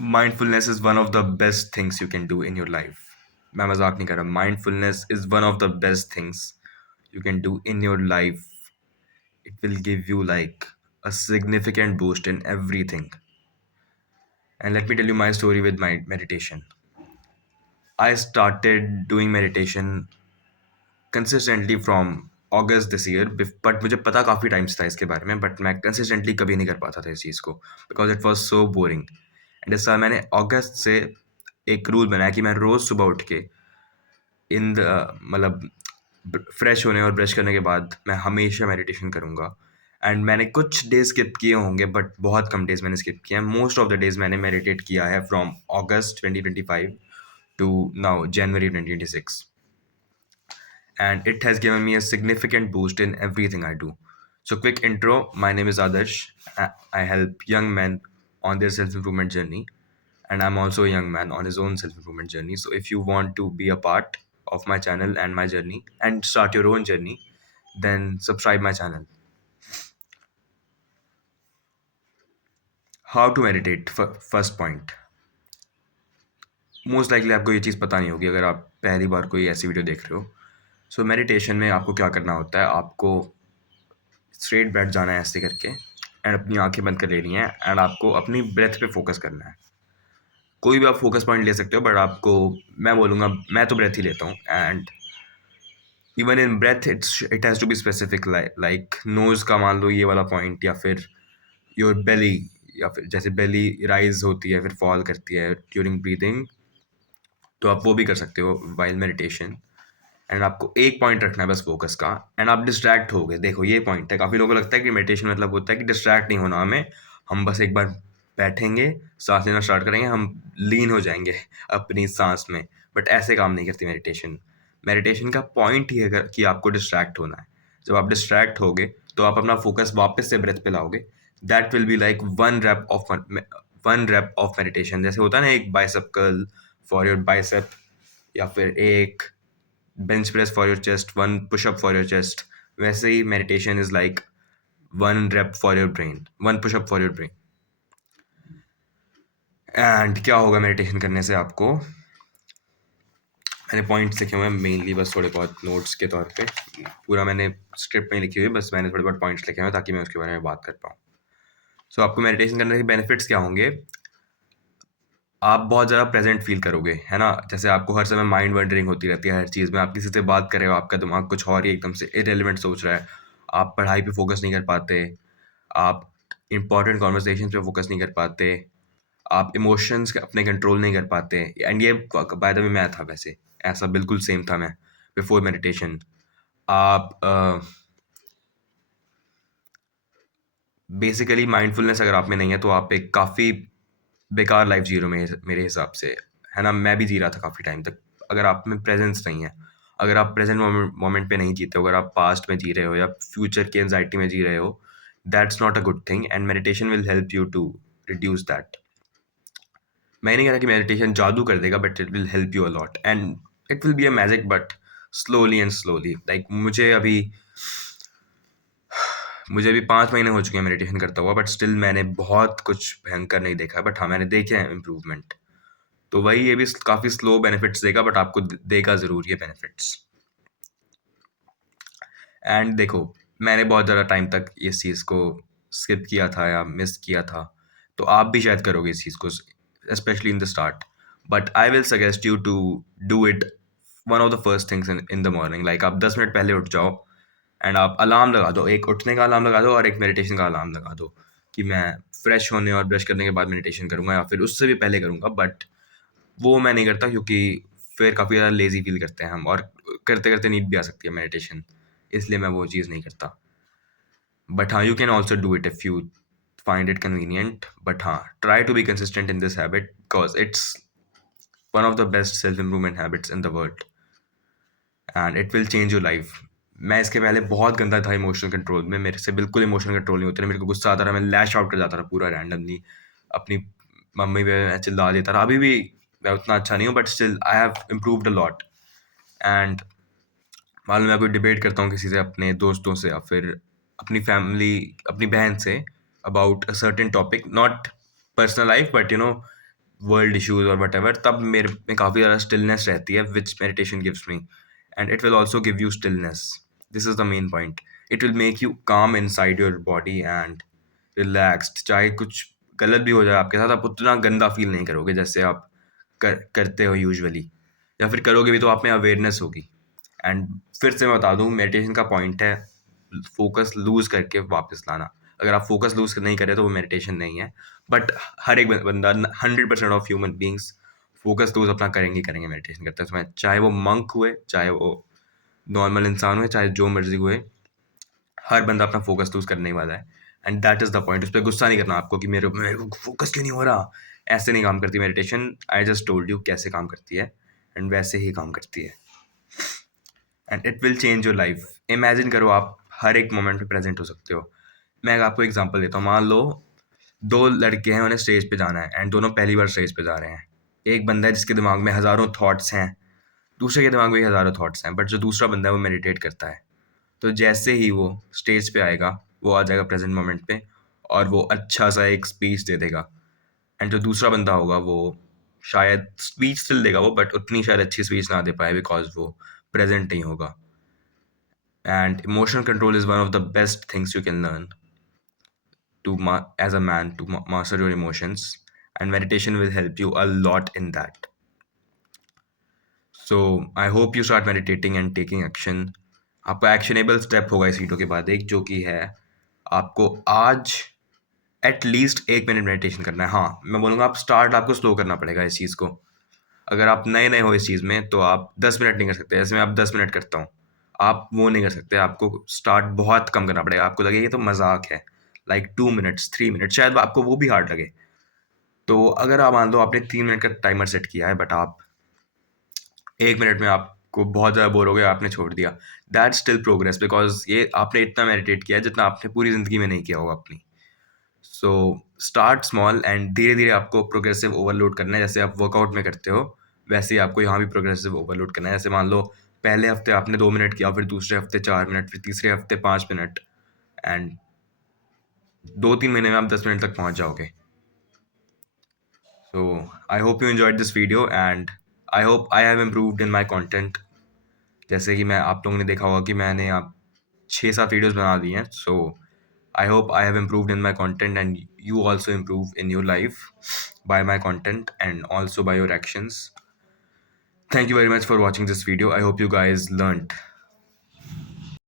Mindfulness is one of the best things you can do in your life. मैं मजाक नहीं कर रहा। Mindfulness is one of the best things you can do in your life. It will give you like a significant boost in everything. And let me tell you my story with my meditation. I started doing meditation consistently from August this year, but मुझे पता काफ़ी times था इसके बारे में, but मैं consistently कभी नहीं कर पाता था इस चीज़ को, because it was so boring. And इस साल मैंने अगस्त से एक रूल बनाया कि मैं रोज़ सुबह उठ के इन द मतलब फ्रेश होने और ब्रश करने के बाद मैं हमेशा मेडिटेशन करूँगा। एंड मैंने कुछ डेज स्किप किए होंगे, बट बहुत कम डेज मैंने स्किप किए हैं। मोस्ट ऑफ द डेज मैंने मेडिटेट किया है from August 2025 to now January 2026, and it has given me a significant boost in everything I do. So, quick intro: my name is Adarsh. I help young men on their self improvement journey, and I'm also a young man on his own self improvement journey. So, if you want to be a part of my channel and my journey and start your own journey, then subscribe my channel. How to meditate? First point. Most likely आपको ये चीज़ पता नहीं होगी अगर आप पहली बार कोई ऐसी वीडियो देख रहे हो। सो मेडिटेशन में आपको क्या करना होता है, आपको स्ट्रेट बैठ जाना है ऐसे करके, एंड अपनी आंखें बंद कर लेनी है, एंड आपको अपनी ब्रेथ पे फोकस करना है। कोई भी आप फोकस पॉइंट ले सकते हो, बट आपको मैं बोलूँगा, मैं तो ब्रेथ ही लेता हूँ। And even in breath it has to be specific, like nose का मान लो ये वाला पॉइंट, या फिर योर बेली, या फिर जैसे बेली राइज होती है फिर फॉल करती है ड्यूरिंग ब्रीदिंग, तो आप वो भी कर सकते हो वाइल मेडिटेशन। एंड आपको एक पॉइंट रखना है बस फोकस का, एंड आप डिस्ट्रैक्ट हो गए, देखो ये पॉइंट है। काफ़ी लोगों को लगता है कि मेडिटेशन मतलब होता है कि डिस्ट्रैक्ट नहीं होना हमें, हम बस एक बार बैठेंगे, सांस लेना स्टार्ट करेंगे, हम लीन हो जाएंगे अपनी सांस में। बट ऐसे काम नहीं करती मेडिटेशन। मेडिटेशन का पॉइंट ही है कि आपको डिस्ट्रैक्ट होना है। जब आप डिस्ट्रैक्ट होगे तो आप अपना फोकस वापस से ब्रेथ पे लाओगे। That will be like one rep of meditation. जैसे होता है ना एक bicep curl for your bicep, या फिर एक bench press for your chest, one pushup for your chest, वैसे ही meditation is like one rep for your brain, one pushup for your brain. And क्या होगा मेडिटेशन करने से आपको, मैंने पॉइंट्स लिखे हुए हैं मेनली, बस थोड़े बहुत नोट्स के तौर पे, पूरा मैंने स्क्रिप्ट में लिखी हुई है, बस मैंने थोड़े बहुत पॉइंट्स लिखे हुए हैं ताकि मैं उसके बारे में बात कर पाऊँ। सो आपको मेडिटेशन करने के बेनिफिट्स क्या होंगे, आप बहुत ज़्यादा प्रेजेंट फील करोगे, है ना। जैसे आपको हर समय माइंड वंडरिंग होती रहती है हर चीज़ में, आप किसी से बात कर रहे हो, आपका दिमाग कुछ और ही एकदम से इरेलीवेंट सोच रहा है, आप पढ़ाई पे फोकस नहीं कर पाते, आप इंपॉर्टेंट कॉन्वर्सेशन पे फोकस नहीं कर पाते, आप इमोशंस अपने कंट्रोल नहीं कर पाते। एंड ये बाय द वे मैं था, वैसे ऐसा बिल्कुल सेम था मैं बिफोर मेडिटेशन। आप बेसिकली माइंडफुलनेस अगर आप में नहीं है तो आप एक काफ़ी बेकार लाइफ जी रहे हो मेरे हिसाब से, है ना। मैं भी जी रहा था काफ़ी टाइम तक। अगर आप में प्रेजेंस नहीं है, अगर आप प्रेजेंट मोमेंट पे नहीं जीते हो, अगर आप पास्ट में जी रहे हो या फ्यूचर की एंजाइटी में जी रहे हो, that's not a good thing, and meditation will help you to reduce that. मैं नहीं कह रहा कि मेडिटेशन जादू कर देगा, but it will help you a lot, and it will be a magic, but slowly and slowly. Like मुझे अभी 5 महीने हो चुके हैं मेडिटेशन करता हुआ, बट स्टिल मैंने बहुत कुछ भयंकर नहीं देखा है, बट हाँ मैंने देखे हैं इम्प्रूवमेंट। तो वही, ये भी काफ़ी स्लो बेनिफिट्स देगा, बट आपको देगा ज़रूर ये बेनिफिट्स। एंड देखो, मैंने बहुत ज़्यादा टाइम तक इस चीज़ को स्किप किया था या मिस किया था, तो आप भी शायद करोगे इस चीज़ को, specially in the start. But I will suggest you to do it one of the first things in the morning. Like आप 10 मिनट पहले उठ जाओ, एंड आप अलार्म लगा दो, एक उठने का अलार्म लगा दो और एक मेडिटेशन का अलार्म लगा दो, कि मैं फ्रेश होने और ब्रश करने के बाद मेडिटेशन करूँगा, या फिर उससे भी पहले करूँगा। बट वो मैं नहीं करता, क्योंकि फिर काफ़ी ज़्यादा लेज़ी फ़ील करते हैं हम, और करते-करते नींद भी आ सकती है मेडिटेशन, इसलिए मैं वो चीज़ नहीं करता। बट हाँ, you can also do it if you find it convenient, but हाँ, try to be consistent in this habit, because it's one of the best self improvement habits in the world, and it will change your life. मैं इसके पहले बहुत गंदा था emotional control में, मेरे से बिल्कुल इमोशनल कंट्रोल नहीं होता था, मेरे को गुस्सा आता था, मैं लैश आउट कर जाता था पूरा रैंडमली, अपनी मम्मी पे मैं चिल्ला देता था। अभी भी मैं उतना अच्छा नहीं हूँ, but still I have improved a lot. And मान लो मैं कोई डिबेट करता हूँ किसी से, अपने दोस्तों से, या फिर अपनी फैमिली, अपनी बहन से, about a certain topic, not personal life, but world issues और वट तब मेरे में काफ़ी ज़्यादा स्टिलनेस रहती है which meditation gives me, and it will also give you stillness. This is the main point. It will make you calm inside your body and relaxed. चाहे कुछ गलत भी हो जाए आपके साथ, आप उतना गंदा फील नहीं करोगे जैसे आप करते हो यूजुअली, या फिर करोगे भी तो आप में अवेयरनेस होगी. एंड फिर से मैं बता दूँ, मेडिटेशन का पॉइंट है फोकस लूज करके वापस लाना. अगर आप फोकस लूज नहीं करें तो वो मेडिटेशन नहीं है. बट हर एक बंदा 100% of human beings focus lose अपना करेंगे मेडिटेशन करते समय, चाहे वो मंक हुए, चाहे वो नॉर्मल इंसान हुए, चाहे जो मर्जी हुए, हर बंदा अपना फोकस लूज करने ही वाला है. And that is the point. उस पर गुस्सा नहीं करना आपको कि मेरे को फोकस क्यों नहीं हो रहा. ऐसे नहीं काम करती meditation. I just told you कैसे काम करती है, एंड वैसे ही काम करती है. And it will change your life. Imagine करो आप हर एक मोमेंट में प्रेजेंट हो सकते हो. मैं आपको एग्जांपल देता हूँ. मान लो दो लड़के हैं, उन्हें स्टेज पे जाना है, एंड दोनों पहली बार स्टेज पे जा रहे हैं. एक बंदा है जिसके दिमाग में हज़ारों थॉट्स हैं, दूसरे के दिमाग में भी हज़ारों थॉट्स हैं, बट जो दूसरा बंदा है वो मेडिटेट करता है. तो जैसे ही वो स्टेज पे आएगा, वो आ जाएगा प्रेजेंट मोमेंट पे, और वो अच्छा सा एक स्पीच दे देगा. एंड जो दूसरा बंदा होगा वो शायद स्पीच स्टिल देगा वो, बट उतनी शायद अच्छी स्पीच ना दे पाए बिकॉज वो प्रेजेंट नहीं होगा. And emotional control is one of the best things you can learn as a man to master your emotions, and meditation will help you a lot in that. So I hope you start meditating and taking action. आपका actionable step होगा इस video के बाद एक, जो कि है आपको आज एटलीस्ट 1 मिनट मेडिटेशन करना है. हाँ, मैं बोलूँगा आप स्टार्ट आपको स्लो करना पड़ेगा इस चीज़ को. अगर आप नए नए हो इस चीज़ में तो आप 10 मिनट नहीं कर सकते. जैसे मैं अब 10 मिनट करता हूँ, आप वो नहीं कर सकते. आपको स्टार्ट बहुत कम करना पड़ेगा. आपको लगे ये तो मजाक है, लाइक 2 मिनट्स 3 मिनट, शायद आपको वो भी हार्ड लगे. तो अगर आप मान लो आपने 3 मिनट का टाइमर सेट किया है, बट आप 1 मिनट में आपको बहुत ज़्यादा बोर हो गया, आपने छोड़ दिया, दैट स्टिल प्रोग्रेस, बिकॉज ये आपने इतना मेडिटेट किया है जितना आपने पूरी ज़िंदगी में नहीं किया होगा अपनी. सो स्टार्ट स्मॉल एंड धीरे धीरे आपको प्रोग्रेसिव ओवरलोड करना है. जैसे आप वर्कआउट में करते हो, वैसे ही आपको यहाँ भी प्रोग्रेसिव ओवरलोड करना है. जैसे मान लो पहले हफ्ते आपने 2 मिनट किया, फिर दूसरे हफ्ते 4 मिनट, फिर तीसरे हफ्ते 5 मिनट, एंड 2-3 महीने में आप 10 मिनट तक पहुँच जाओगे. So I hope you enjoyed this video and I hope I have improved in my content. जैसे कि मैं आप लोगों ने देखा होगा कि मैंने आप 6-7 वीडियोस बना दी हैं. So I hope I have improved in my content and you also improve in your life by my content and also by your actions. Thank you very much for watching this video. I hope you guys learnt